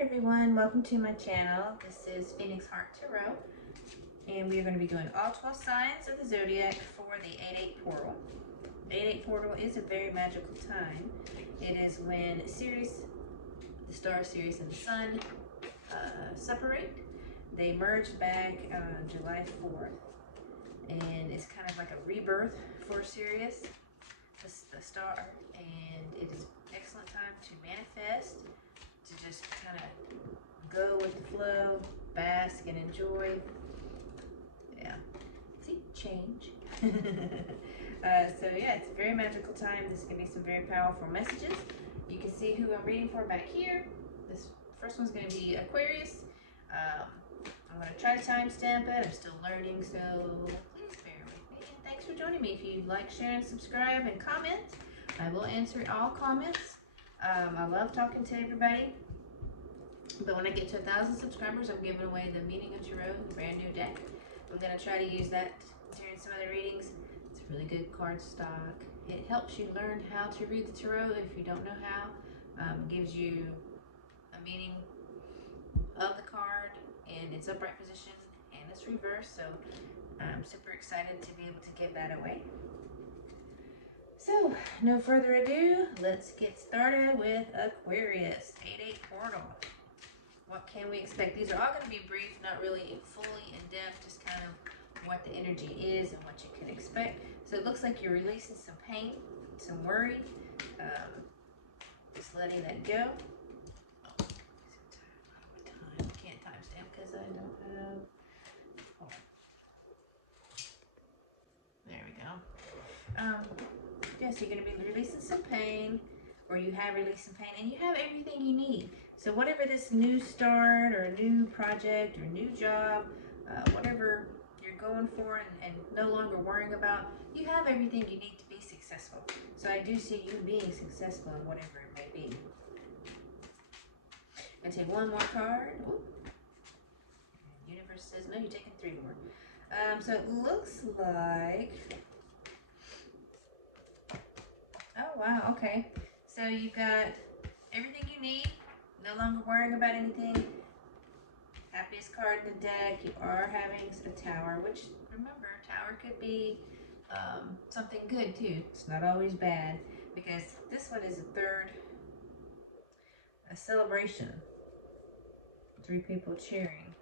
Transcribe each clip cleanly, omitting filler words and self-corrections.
everyone, welcome to my channel. This is Phoenix Heart Tarot, and we are going to be doing all 12 signs of the zodiac for the 8/8 portal. The 8/8 portal is a very magical time. It is when Sirius, the star Sirius and the sun separate. They merge back on July 4th, and it's kind of like a rebirth for Sirius, the star, and it is an excellent time to manifest, to just kind of go with the flow, bask and enjoy. Yeah, see, change. So yeah, it's a very magical time. This can be some very powerful messages. You can see who I'm reading for back here. This first one's going to be Aquarius. I'm going to try to timestamp it. I'm still learning, so please bear with me. And thanks for joining me. If you like, share, and subscribe, and comment, I will answer all comments. I love talking to everybody. But when I get to 1,000 subscribers, I'm giving away the Meaning of Tarot, the brand new deck. I'm going to try to use that during some other readings. It's a really good card stock. It helps you learn how to read the tarot if you don't know how. Gives you a meaning of the card and its upright position and its reverse. So I'm super excited to be able to give that away. So, no further ado, let's get started with Aquarius, 8/8 portal. What can we expect? These are all going to be brief, not really fully in-depth, just kind of what the energy is and what you can expect. So it looks like you're releasing some pain, some worry, just letting that go. Oh, I can't timestamp because I don't have... Oh. There we go. Yeah, so you're going to be releasing some pain, or you have released some pain, and you have everything you need. So whatever this new start or new project or new job, whatever you're going for and no longer worrying about, you have everything you need to be successful. So I do see you being successful in whatever it may be. I'm going to take one more card. Ooh. Universe says, no, you're taking 3 more. So it looks like... Oh, wow, okay. So you've got everything you need, no longer worrying about anything. Happiest card in the deck. You are having a tower, which, remember, tower could be something good too. It's not always bad, because this one is a celebration. 3 people cheering.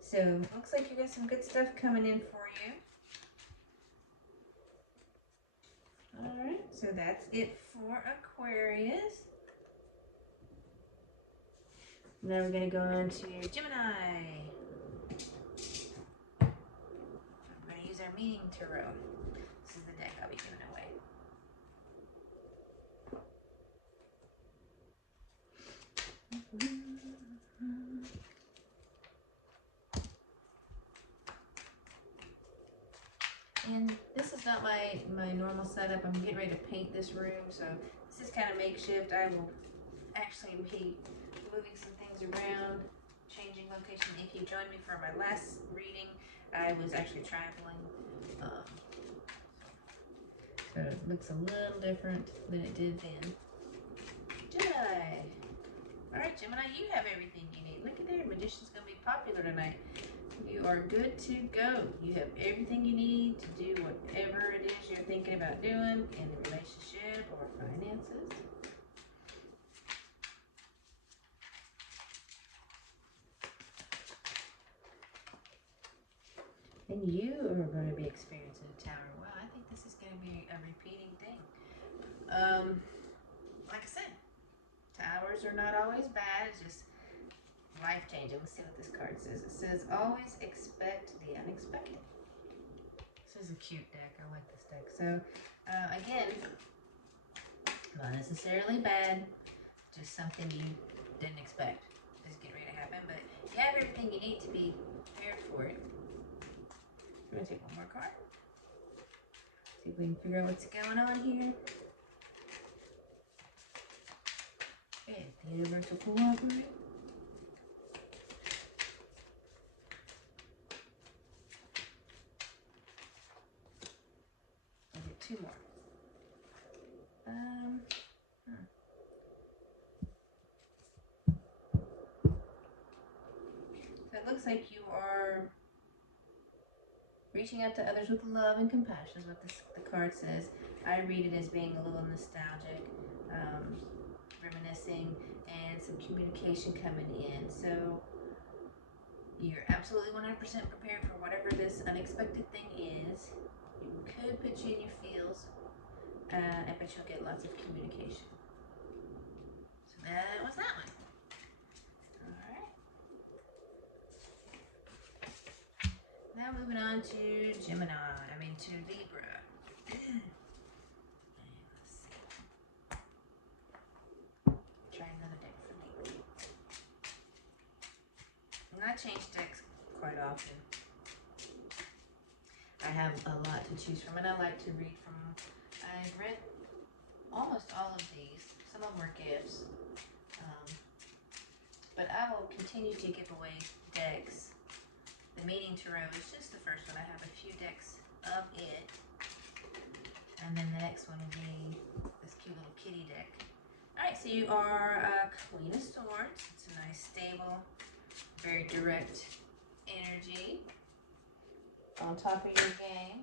So, looks like you got some good stuff coming in for you. Alright, so that's it for Aquarius. Now we're going to go on to Gemini. I'm going to use our Meaning Tarot. This is the deck I'll be giving away. And this is not my normal setup. I'm getting ready to paint this room, so this is kind of makeshift. I will actually be moving some things around, changing location. If you joined me for my last reading, I was actually traveling. So it looks a little different than it did then. Gemini. Alright, Gemini, you have everything you need. Look at there, Magician's going to be popular tonight. You are good to go. You have everything you need to do whatever it is you're thinking about doing in a relationship or finances. And you are going to be experiencing a tower. Wow, I think this is going to be a repeating thing. Like I said, towers are not always bad. It's just life-changing. Let's see what this card says. It says, always expect the unexpected. This is a cute deck. I like this deck. So, again, not necessarily bad, just something you didn't expect is getting ready to happen, but you have everything you need to be prepared for it. I'm going to take one more card. See if we can figure out what's going on here. Okay, the universe will cooperate. I'll get 2 more. looks like you are reaching out to others with love and compassion is what the card says. I read it as being a little nostalgic, reminiscing, and some communication coming in. So you're absolutely 100% prepared for whatever this unexpected thing is. It could put you in your feels, but you'll get lots of communication. So that was that one. Now moving on to Gemini, to Libra. Let's see. Try another deck for Libra. And I change decks quite often. I have a lot to choose from, and I like to read from. I've read almost all of these. Some of them are gifts. But I will continue to give away decks. The Meeting Tarot is just the first one. I have a few decks of it. And then the next one will be this cute little kitty deck. Alright, so you are Queen of Swords. It's a nice, stable, very direct energy. On top of your game.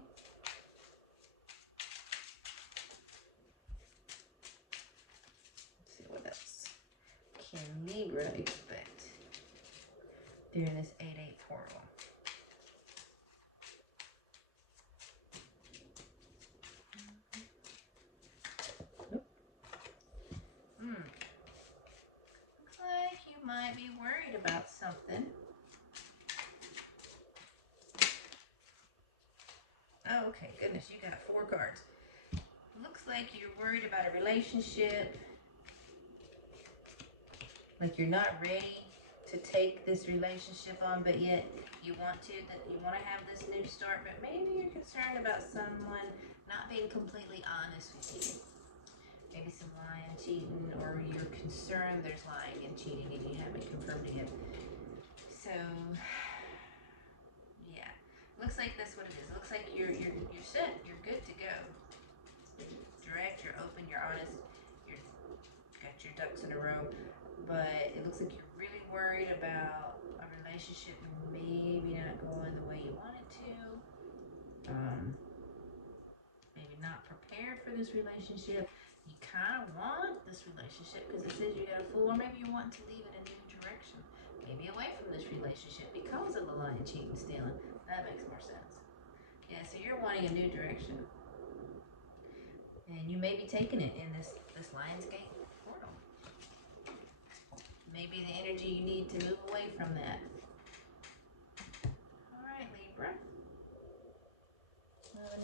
Let's see what else can Libra expect during this 8/8 portal. Looks like you might be worried about something. Oh, okay, goodness, you got 4 cards. Looks like you're worried about a relationship. Like you're not ready to take this relationship on, but yet you want to. That you want to have this new start, but maybe you're concerned about someone not being completely honest with you. Maybe some lying, cheating, or you're concerned there's lying and cheating and you haven't confirmed it yet. So, yeah, looks like that's what it is. Looks like you're set. You're good to go. Direct. You're open. You're honest. You've got your ducks in a row. But it looks like you're really worried about a relationship maybe not going the way you want it to. Maybe not prepared for this relationship. You kind of want this relationship because it says you got a Fool, or maybe you want to leave in a new direction. Maybe away from this relationship because of the lying, cheating, stealing. That makes more sense. Yeah, so you're wanting a new direction. And you may be taking it in this Lionsgate portal. Maybe the energy you need to move away from that. Alright, Libra.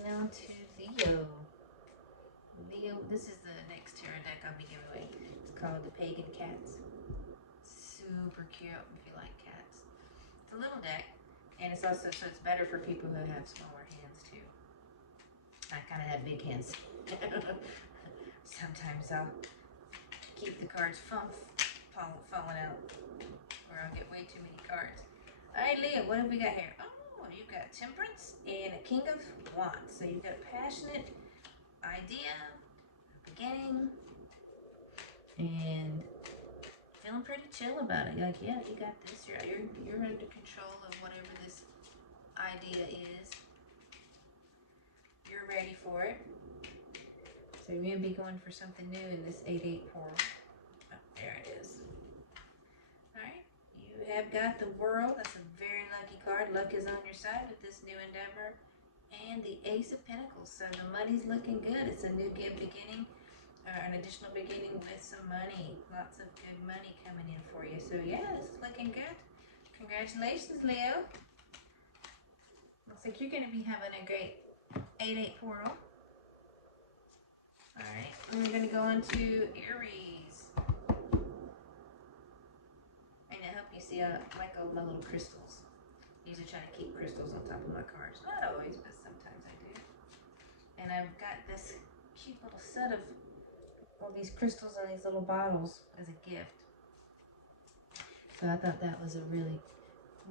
Now to Leo. Leo, this is the next tarot deck I'll be giving away. It's called the Pagan Cats. Super cute if you like cats. It's a little deck, and it's also, so it's better for people who have smaller hands too. I kind of have big hands. Sometimes I'll keep the cards falling out, or I'll get way too many cards. Alright, Leo, what have we got here? Oh, you've got Temperance and a King of Wands. So you've got a passionate idea, beginning, and feeling pretty chill about it. Like, yeah, you got this. You're under control of whatever this idea is. You're ready for it. So you're gonna be going for something new in this 8/8 portal. Oh, there it is. All right, you have got the World. That's a very lucky card. Luck is on your side with this new endeavor. And the Ace of Pentacles. So the money's looking good. It's a new beginning, an additional beginning with some money. Lots of good money coming in for you. So yeah, this is looking good. Congratulations, Leo. Looks like you're going to be having a great 8/8 portal. Alright, and we're going to go on to Aries. And I hope you see like all my little crystals. I usually try to keep crystals on top of my cards. Not always, but sometimes I do. And I've got this cute little set of all these crystals in these little bottles as a gift. So I thought that was a really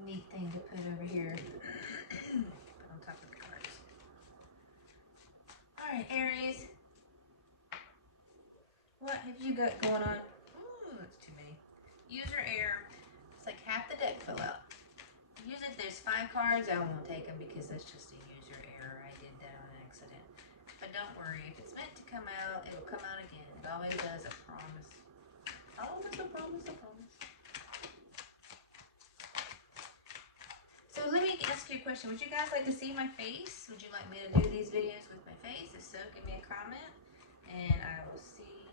neat thing to put over here. Put on top of the cards. Alright, Aries. What have you got going on? Ooh, that's too many. Use your air. It's like half the deck fell out. Usually if there's 5 cards, I won't take them because that's just a user error. I did that on accident. But don't worry, if it's meant to come out, it'll come out again. It always does, I promise. Oh, that's a promise, I promise. So let me ask you a question. Would you guys like to see my face? Would you like me to do these videos with my face? If so, give me a comment. And I will see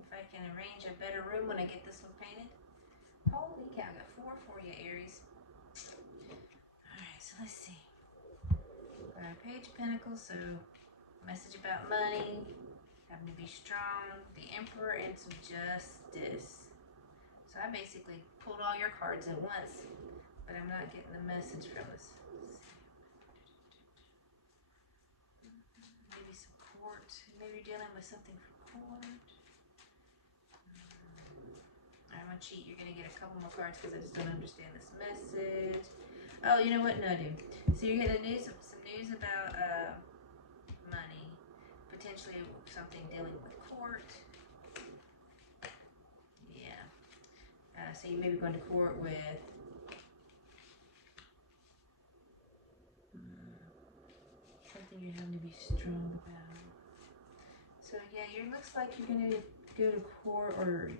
if I can arrange a better room when I get this one painted. Holy cow, I got 4 for you, Aries. Alright, so let's see. Page of Pentacles, so message about money, having to be strong, the Emperor, and some justice. So I basically pulled all your cards at once, but I'm not getting the message from this. Maybe some court. Maybe you're dealing with something from court. I'm gonna cheat. You're gonna get a couple more cards because I just don't understand this message. Oh, you know what? No, I do. So you're getting some news about money, potentially something dealing with court. Yeah. So you may be going to court with something you're having to be strong about. So yeah, it looks like you're gonna go to court or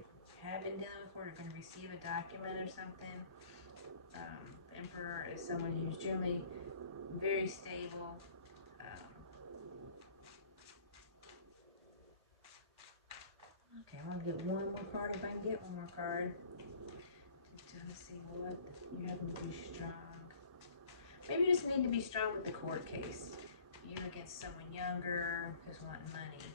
have been dealing with court, or going to receive a document or something. The Emperor is someone who's generally very stable. Okay, I want to get one more card if I can get one more card. To see what you're having to be strong. Maybe you just need to be strong with the court case. You against someone younger who's wanting money.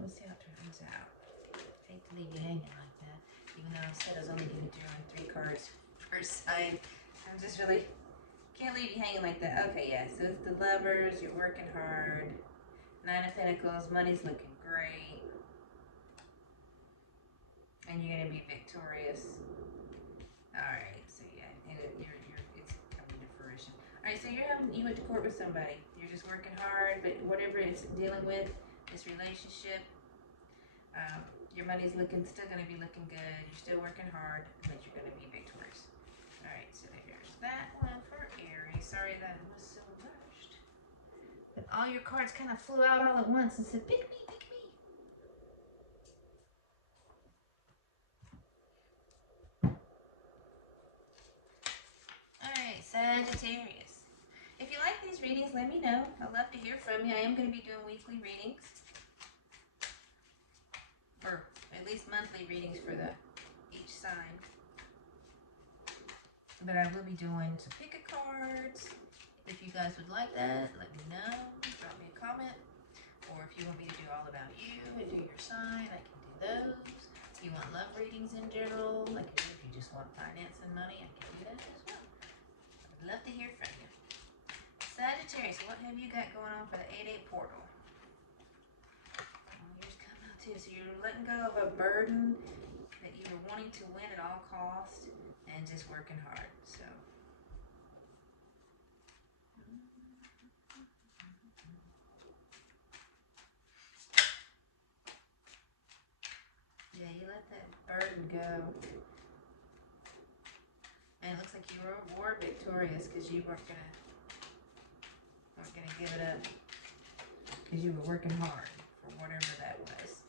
Let's see how it turns out. I hate to leave you hanging like that, even though I said I was only going to draw 3 cards per side. I'm just really can't leave you hanging like that. Okay, yeah, so it's the Lovers, you're working hard. 9 of Pentacles, money's looking great. And you're going to be victorious. Alright, so yeah, and it's coming to fruition. Alright, so you went to court with somebody. You're just working hard, but whatever it's dealing with, this relationship, your money's still going to be looking good. You're still working hard, but you're going to be victorious. Alright, so there's that one for Aries. Sorry that it was so rushed. But all your cards kind of flew out all at once and said, pick me, pick me. Alright, Sagittarius. If you like these readings, let me know. I'd love to hear from you. I am going to be doing weekly readings. Or at least monthly readings for each sign. But I will be doing some pick-a cards. If you guys would like that, let me know. Drop me a comment. Or if you want me to do all about you and do your sign, I can do those. If you want love readings in general, I can do it. If you just want finance and money, I can do that as well. I'd love to hear from you. Sagittarius, what have you got going on for the 8-8 portal? Yours coming out too. So you're letting go of a burden that you were wanting to win at all costs and just working hard. So yeah, you let that burden go. And it looks like you were victorious because you weren't gonna give it up because you were working hard for whatever that was.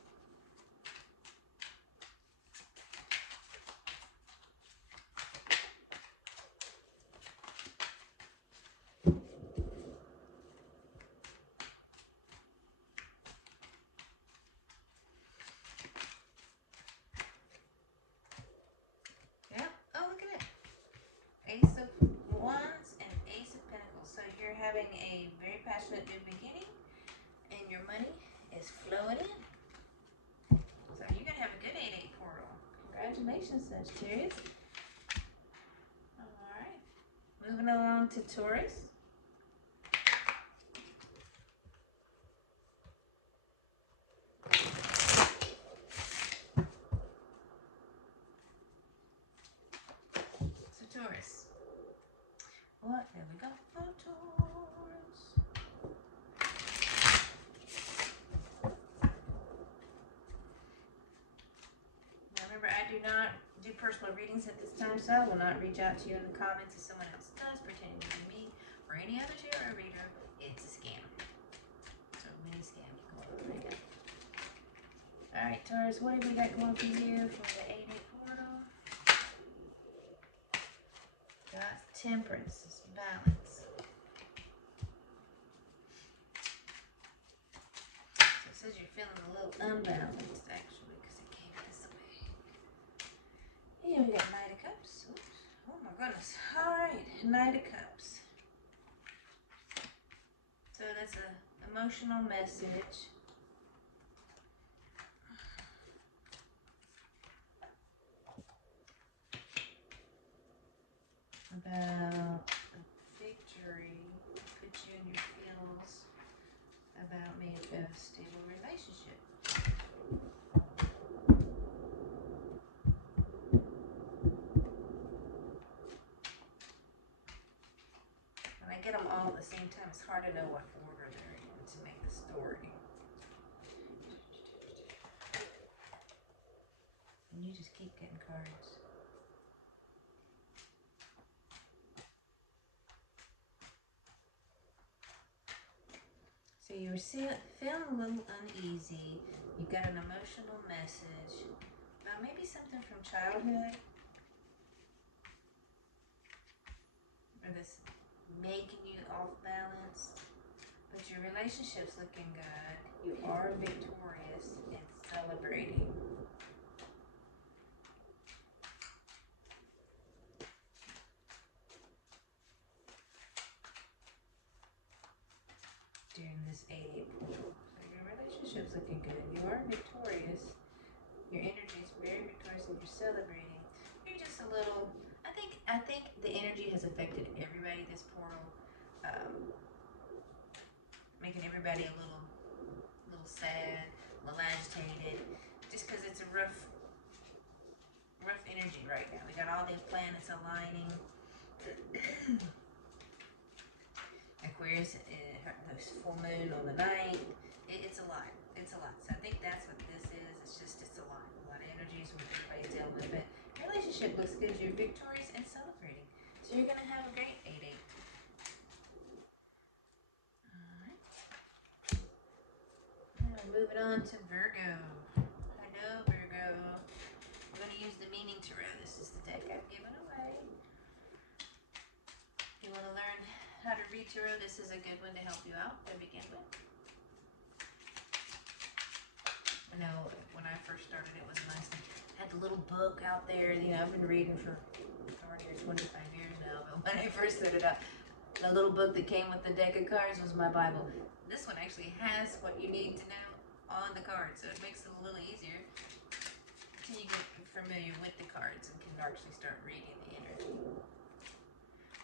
Yep. Oh, look at it. Ace of Wands and Ace of Pentacles. So you're having a very passionate new beginning, and your money is flowing in. So you're gonna have a good 8-8 portal. Congratulations, Sagittarius. All right. Moving along to Taurus. So Taurus. What have we got for Taurus? Now remember, Remember, I do not do personal readings at this time, so I will not reach out to you in the comments if someone else does, pretending to be me or any other tarot reader. It's a scam. So many scams going on right now. Alright, Taurus, what have we got going for you for the 8-8 portal? Got Temperance, balance. So it says you're feeling a little unbalanced, actually, because it came this way. Here we got Knight of Cups. Oops. Oh my goodness. Alright, Knight of Cups. So that's an emotional message. About victory, put you in your feels, about maybe a stable relationship. When I get them all at the same time, it's hard to know what order they're in to make the story. And you just keep getting cards. So you're feeling a little uneasy. You've got an emotional message about maybe something from childhood, or this making you off balance. But your relationship's looking good. You are victorious and celebrating. During this 8-8 portal. So your relationship's looking good. You are victorious. Your energy is very victorious and you're celebrating. You're just a little, I think the energy has affected everybody this portal. Making everybody a little sad, a little agitated. Just because it's a rough energy right now. We got all these planets aligning. Aquarius, this full moon on the 9th. It's a lot. It's a lot. So I think that's what this is. It's a lot. A lot of energies with everybody's dealing with it. Relationship looks good. You're victorious and celebrating. So you're going to have a great 8-8. Alright. Now moving on to Virgo. Hello, Virgo. I'm going to use the Meaning Tarot. This is the deck I've given away. You want to learn how to read tarot, this is a good one to help you out to begin with. I know when I first started it was nice. I had the little book out there, you know, I've been reading for 30 or 25 years now, but when I first set it up, the little book that came with the deck of cards was my Bible. This one actually has what you need to know on the cards, so it makes it a little easier until you get familiar with the cards and can actually start reading the energy.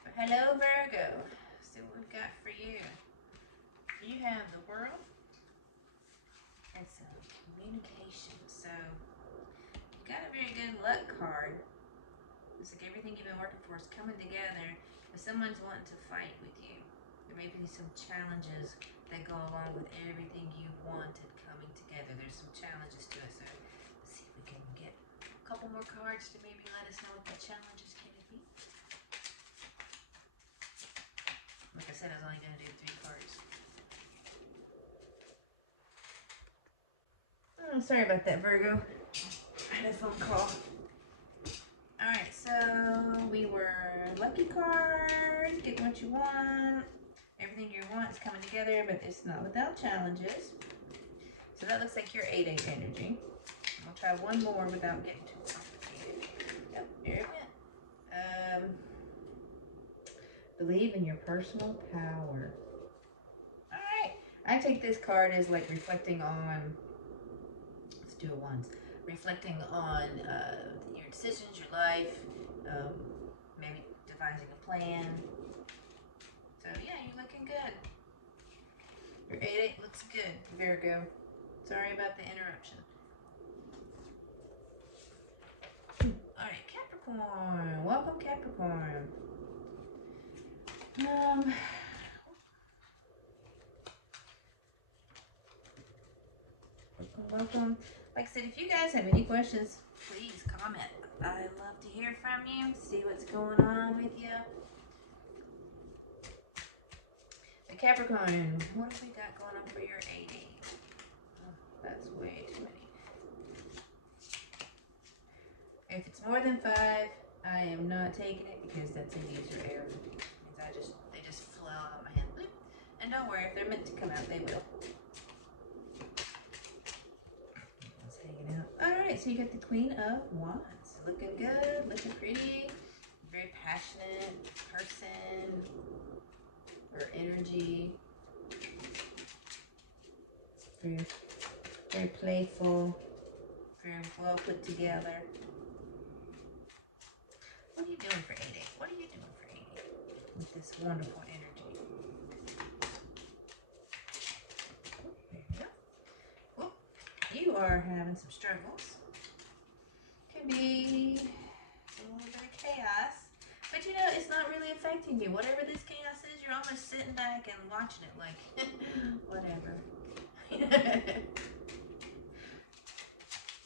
But hello, Virgo. See what we've got for you. You have the World and some communication. So you got a very good luck card. It's like everything you've been working for is coming together. If someone's wanting to fight with you, there may be some challenges that go along with everything you wanted coming together. There's some challenges to it. So let's see if we can get a couple more cards to maybe let us know what the challenges can be. Like I said, I was only going to do 3 cards. Oh, sorry about that, Virgo. I had a phone call. Alright, so we were lucky cards, get what you want. Everything you want is coming together, but it's not without challenges. So that looks like your 8-8 energy. I'll try one more without getting too complicated. Yep, there it went. Believe in your personal power. Alright. I take this card as like reflecting on, let's do it once. Reflecting on your decisions, your life, maybe devising a plan. So yeah, you're looking good. Your 8-8 looks good, Virgo. Sorry about the interruption. Alright, Capricorn. Welcome, Capricorn. Welcome. Like I said, if you guys have any questions please comment. I love to hear from you, see what's going on with you. The Capricorn, what have we got going on for your 8-8? Oh, that's way too many. If it's more than 5, I am not taking it because that's a user error. They just fell out of my hand. And don't worry, if they're meant to come out, they will. It's hanging out. Alright, so you got the Queen of Wands. Looking good, looking pretty. Very passionate person or energy. Very playful. Very well put together. What are you doing for 8-8? What are you doing for 8-8 with this wonderful energy? There you go. Well, you are having some struggles. Could be a little bit of chaos. But you know, it's not really affecting you. Whatever this chaos is, you're almost sitting back and watching it like, whatever.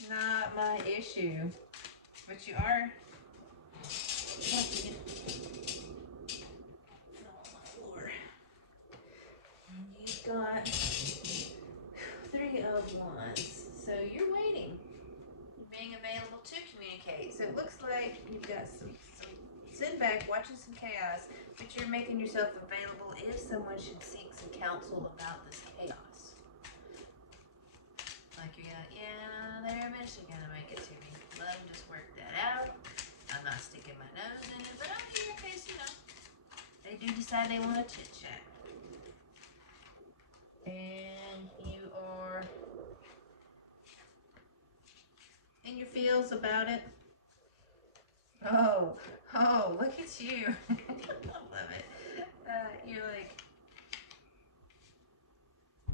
Not my issue. But you are touching it on the floor. And you've got 3 of Wands. So you're waiting. You're being available to communicate. So it looks like you've got some sitting back, watching some chaos, but you're making yourself available if someone should seek some counsel about this chaos. Like you're gonna, yeah, they're eventually gonna make it to me. Let them just work that out. I'm not sticking my nose in it, but I'm here in case, you know, they do decide they want to chit chat. And you are in your feels about it. Oh, look at you. I love it. You're like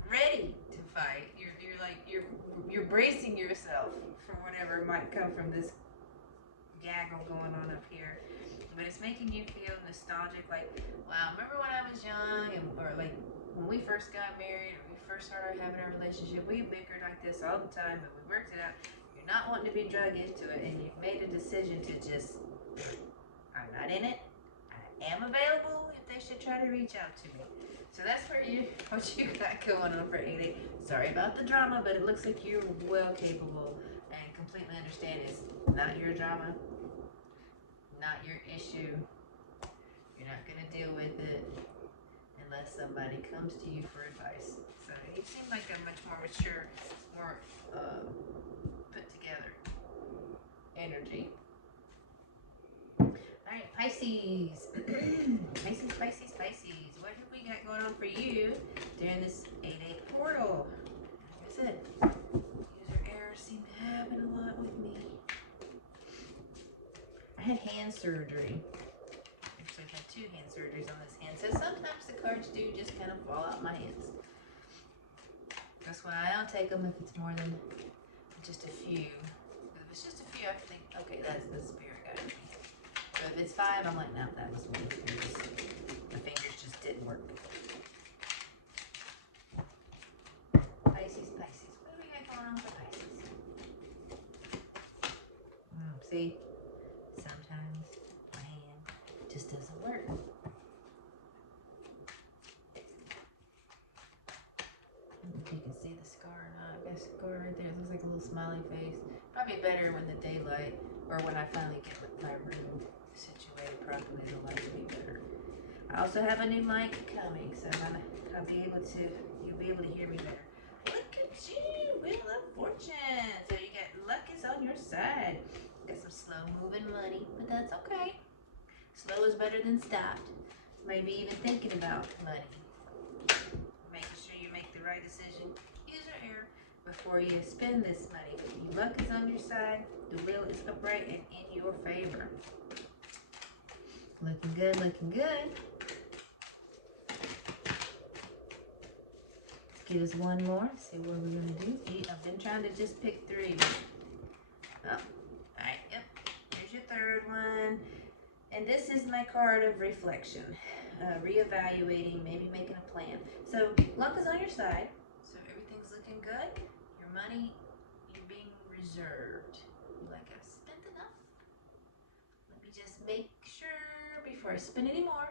ready to fight. You're bracing yourself for whatever might come from this gaggle going on up here. But it's making you feel nostalgic, like, wow, remember when I was young, or like when we first got married, or we first started having our relationship, we bickered like this all the time, but we worked it out. You're not wanting to be drug into it, and you've made a decision to just, I'm not in it. I am available if they should try to reach out to me. So that's what you got going on for 8-8. Sorry about the drama, but it looks like you're well capable and completely understand it's not your drama, not your issue. You're not going to deal with it unless somebody comes to you for advice. So you seem like a much more mature, more put together energy. Alright, Pisces. Pisces. What have we got going on for you during this 8-8 portal? Like I said, user errors seem to happen a lot with me. I had hand surgery. Actually, I've had 2 hand surgeries on this hand. So sometimes the cards do just kind of fall out my hands. That's why I don't take them if it's more than just a few. If it's just a few, I think, okay, that's the spirit guide me. But if it's 5, I'm like, no, that was one of the fingers. The fingers just didn't work. Pisces. What do we got going on for Pisces? See? Sometimes my hand just doesn't work. I don't know if you can see the scar or not. I've got a scar right there. It looks like a little smiley face. Probably better when the daylight, or when I finally get my room situated properly, the light will be better. I also have a new mic coming, so I'll be able to, you'll be able to hear me better. Look at you, Wheel of Fortune. So you got luck is on your side. Got some slow moving money, but that's okay. Slow is better than stopped. Maybe even thinking about money. Making sure you make the right decision. User error before you spend this money. Your luck is on your side. The wheel is upright and in your favor. Looking good, looking good. Give us one more. See what we're gonna do. I've been trying to just pick 3. Oh, alright, yep. Here's your 3rd one. And this is my card of reflection. Reevaluating, maybe making a plan. So luck is on your side. So everything's looking good. Your money, you're being reserved. Like I make sure before I spend any more,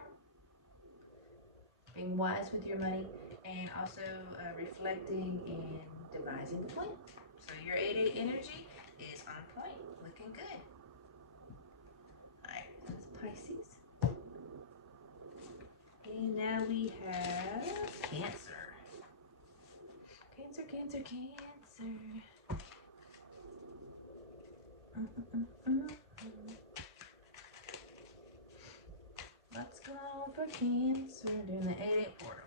being wise with your money, and also reflecting and devising the plan. So your 8/8 energy is on point, looking good. Alright, that's Pisces. And now we have Cancer. Cancer, Cancer, Cancer. What's going on for Cancer during the 8/8 portal?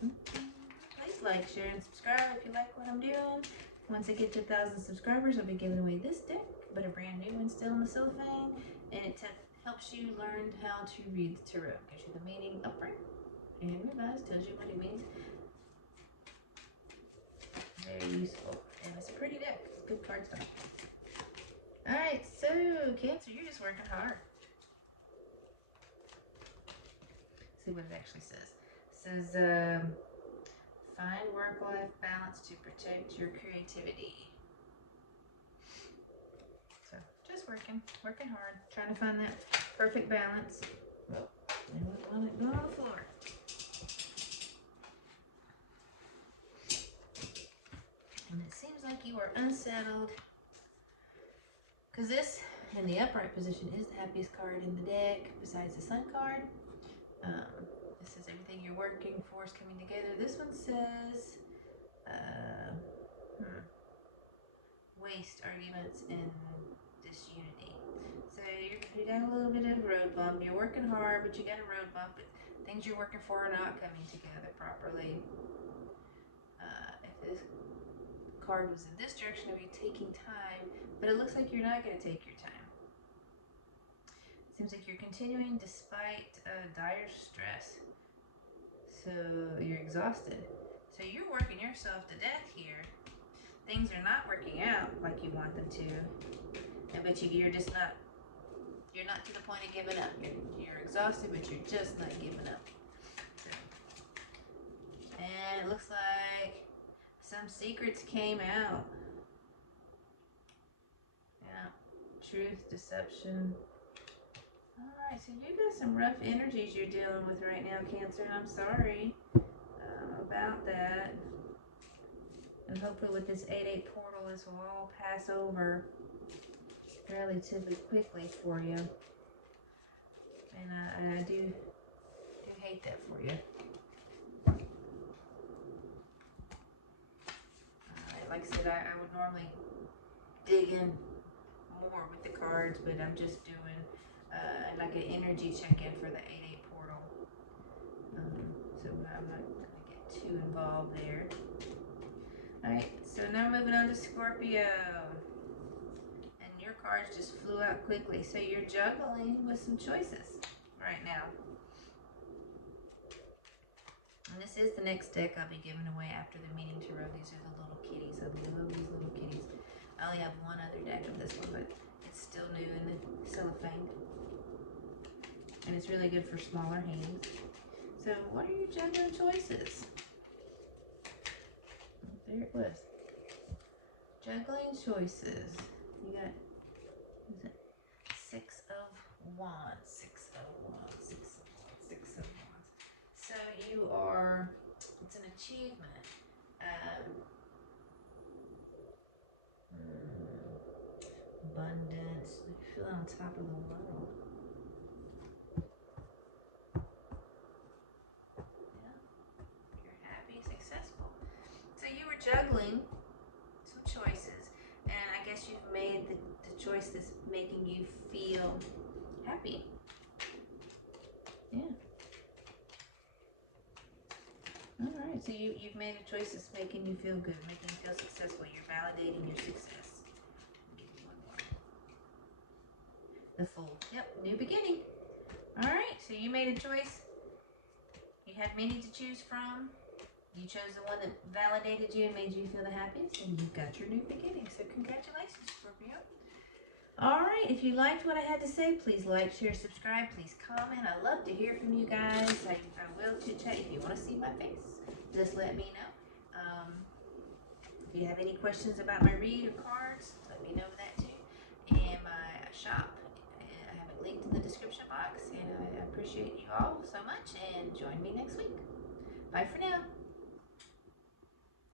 Please like, share, and subscribe if you like what I'm doing. Once I get to 1,000 subscribers, I'll be giving away this deck, but a brand new one still in the cellophane, and it helps you learn how to read the tarot. Gives you the meaning upright and revised, tells you what it means. Very useful, and it's a pretty deck. It's good cardstock. Alright, so Cancer, you're just working hard. See what it actually says. It says, find work-life balance to protect your creativity. So, just working hard, trying to find that perfect balance. Well, and we want it go on the floor. And it seems like you are unsettled, because this, in the upright position, is the happiest card in the deck, besides the Sun card. This is everything you're working for is coming together. This one says, waste, arguments, and disunity. So you got a little bit of road bump. You're working hard, but you got a road bump. But things you're working for are not coming together properly. If this card was in this direction, it'd be taking time, but it looks like you're not going to take your time. Seems like you're continuing despite dire stress. So you're exhausted. So you're working yourself to death here. Things are not working out like you want them to. But you're just not, you're not to the point of giving up. You're exhausted, but you're just not giving up. So, and it looks like some secrets came out. Yeah, truth, deception. Alright, so you got some rough energies you're dealing with right now, Cancer, and I'm sorry about that. And hopefully with this 8/8 portal, this will all pass over relatively quickly for you. And I do hate that for you. Like I said, I would normally dig in more with the cards, but I'm just doing like an energy check-in for the 8/8 portal. So I'm not going to get too involved there. Alright, so now moving on to Scorpio. And your cards just flew out quickly. So you're juggling with some choices right now. And this is the next deck I'll be giving away after the meeting tarot. These are the little kitties. I love these little kitties. I only have one other deck of this one, but it's still new in the cellophane. And it's really good for smaller hands. So what are your juggling choices? There it was. Juggling choices. You got, is it 6 of Wands, 6 of Wands, 6 of Wands, 6 of Wands. So you are, it's an achievement. Abundance. You feel on top of the world. Juggling some choices, and I guess you've made the choice that's making you feel happy. Yeah. Alright, so you've made a choice that's making you feel good, making you feel successful. You're validating your success. Give me one more. The Fool. Yep, new beginning. Alright, so you made a choice. You had many to choose from. You chose the one that validated you and made you feel the happiest, and you've got your new beginning. So congratulations, Scorpio. Alright, if you liked what I had to say, please like, share, subscribe. Please comment. I love to hear from you guys. I will chit-chat. If you want to see my face, just let me know. If you have any questions about my read or cards, let me know that too. And my shop, I description box. And I appreciate you all so much. And join me next week. Bye for now.